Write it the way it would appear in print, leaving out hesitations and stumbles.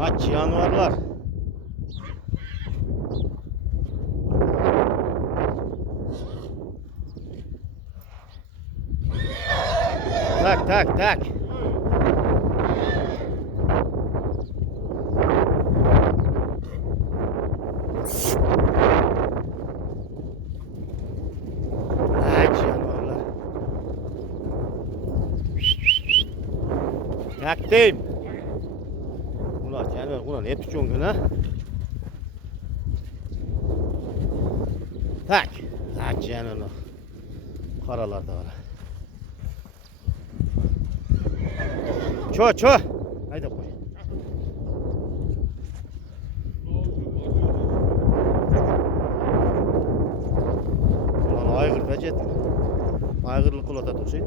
Aç canavarlar. Tak tak tak. Aç canavarlar. Taktım. Ulan canavar ulan ne tutuyorsun gene? Tak. Tak canavar. Karalarda var. Ço ço. Haydi koy. Ulan aygır becet. Aygırlık kula da tutuydu.